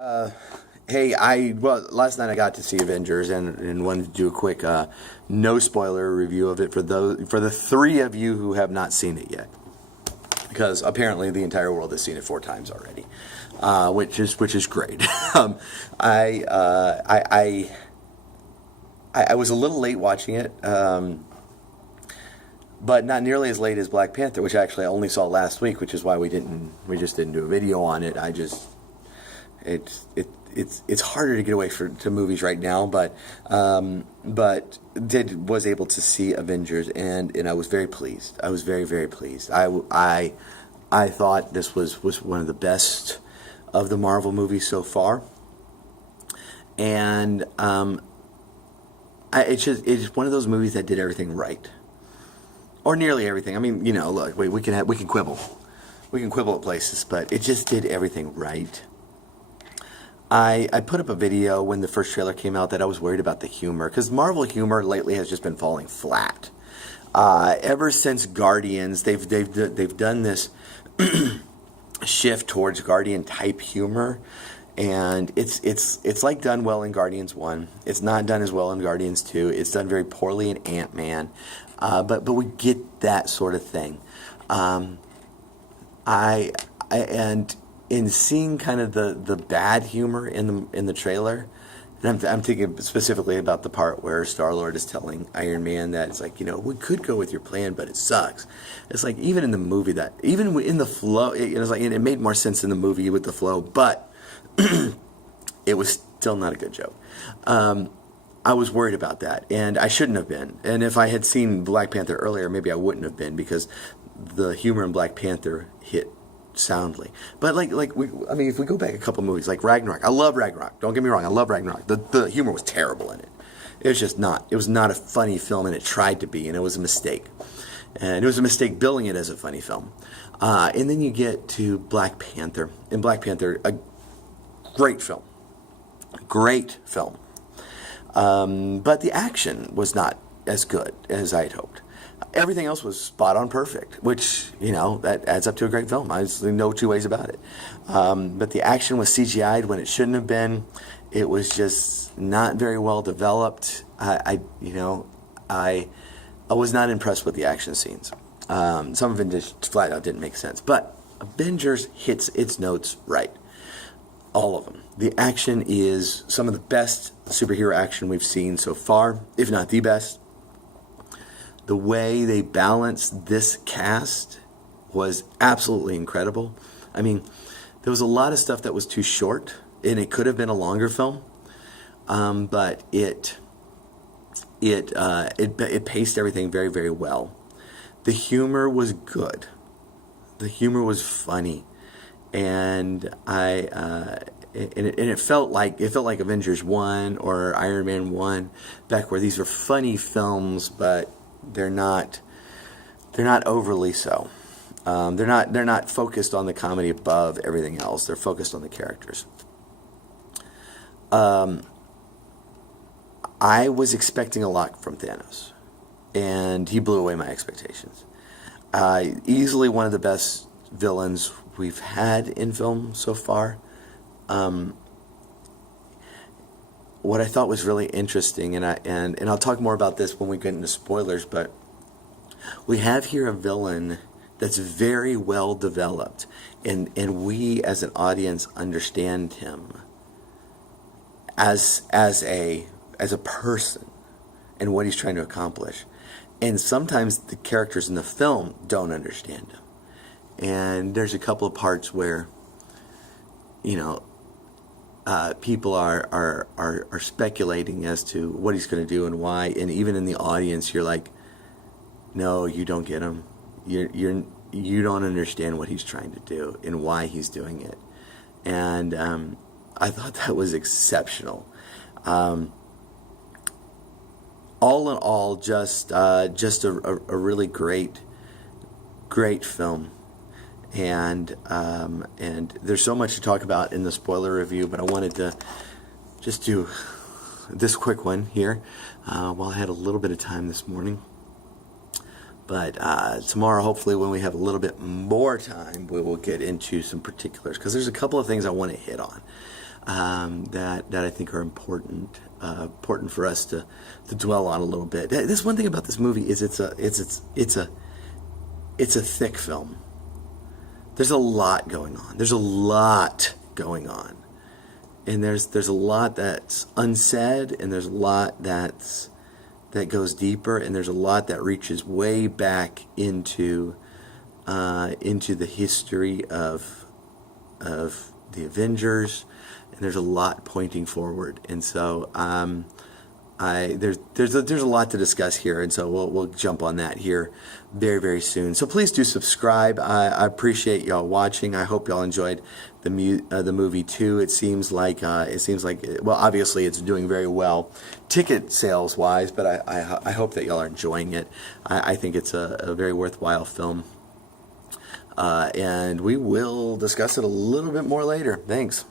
Uh, Hey, last night I got to see Avengers and wanted to do a quick no spoiler review of it for the three of you who have not seen it yet, because apparently the entire world has seen it four times already, which is great. um, I, uh, I I was a little late watching it, but not nearly as late as Black Panther, which actually I only saw last week, which is why we just didn't do a video on it. It's harder to get away to movies right now, but was able to see Avengers, and I was very pleased. I was very pleased. I thought this was one of the best of the Marvel movies so far, and it's one of those movies that did everything right, or nearly everything. I mean, look, we can quibble, at places, but it just did everything right. I put up a video when the first trailer came out that I was worried about the humor, because Marvel humor lately has just been falling flat. Ever since Guardians, they've done this shift towards Guardian type humor, and it's like done well in Guardians 1. It's not done as well in Guardians 2. It's done very poorly in Ant-Man, but we get that sort of thing. Um, and in seeing kind of the bad humor in the trailer, and I'm thinking specifically about the part where Star-Lord is telling Iron Man that it's like, we could go with your plan, but it sucks. It's like, even in the movie, that even in the flow, it was like, and it made more sense in the movie with the flow, but it was still not a good joke. I was worried about that, and I shouldn't have been. And if I had seen Black Panther earlier, maybe I wouldn't have been, because the humor in Black Panther hit soundly. But I mean, if we go back a couple movies like Ragnarok, I love Ragnarok. Don't get me wrong, I love Ragnarok. The humor was terrible in it. It was just not. It was not a funny film, and it tried to be, and it was a mistake. And it was a mistake billing it as a funny film. And then you get to Black Panther. In Black Panther, a great film. Great film. But the action was not as good as I had hoped. Everything else was spot on perfect, which, that adds up to a great film. There's no two ways about it. But the action was CGI'd when it shouldn't have been. It was just not very well developed. I was not impressed with the action scenes. Some of it just flat out didn't make sense. But Avengers hits its notes right. All of them. The action is some of the best superhero action we've seen so far, if not the best. The way they balanced this cast was absolutely incredible. I mean, there was a lot of stuff that was too short, and it could have been a longer film, but it paced everything very well. The humor was good. The humor was funny, and it felt like Avengers 1 or Iron Man 1, back where these were funny films, but they're not overly so. They're not focused on the comedy above everything else. They're focused on the characters. I was expecting a lot from Thanos, and he blew away my expectations. Easily one of the best villains we've had in film so far. What I thought was really interesting, and I'll talk more about this when we get into spoilers, but we have here a villain that's very well developed, and we as an audience understand him as a person and what he's trying to accomplish. And sometimes the characters in the film don't understand him. And there's a couple of parts where, people are speculating as to what he's going to do and why, and even in the audience, you're like, no, you don't get him. You don't understand what he's trying to do and why he's doing it. And I thought that was exceptional. All in all, just a really great film. And there's so much to talk about in the spoiler review, but I wanted to just do this quick one here while I had a little bit of time this morning. But tomorrow, hopefully, when we have a little bit more time, we will get into some particulars, because there's a couple of things I want to hit on. that I think are important for us to dwell on a little bit. This one thing about this movie is it's a thick film. There's a lot going on. There's a lot going on, and there's a lot that's unsaid, and there's a lot that goes deeper, and there's a lot that reaches way back into the history of the Avengers, and there's a lot pointing forward, and so there's a lot to discuss here, and so we'll jump on that here very, very soon. So please do subscribe. I appreciate y'all watching. I hope y'all enjoyed the movie too. It seems like well, obviously it's doing very well ticket sales wise, but I hope that y'all are enjoying it. I think it's a very worthwhile film, and we will discuss it a little bit more later. Thanks.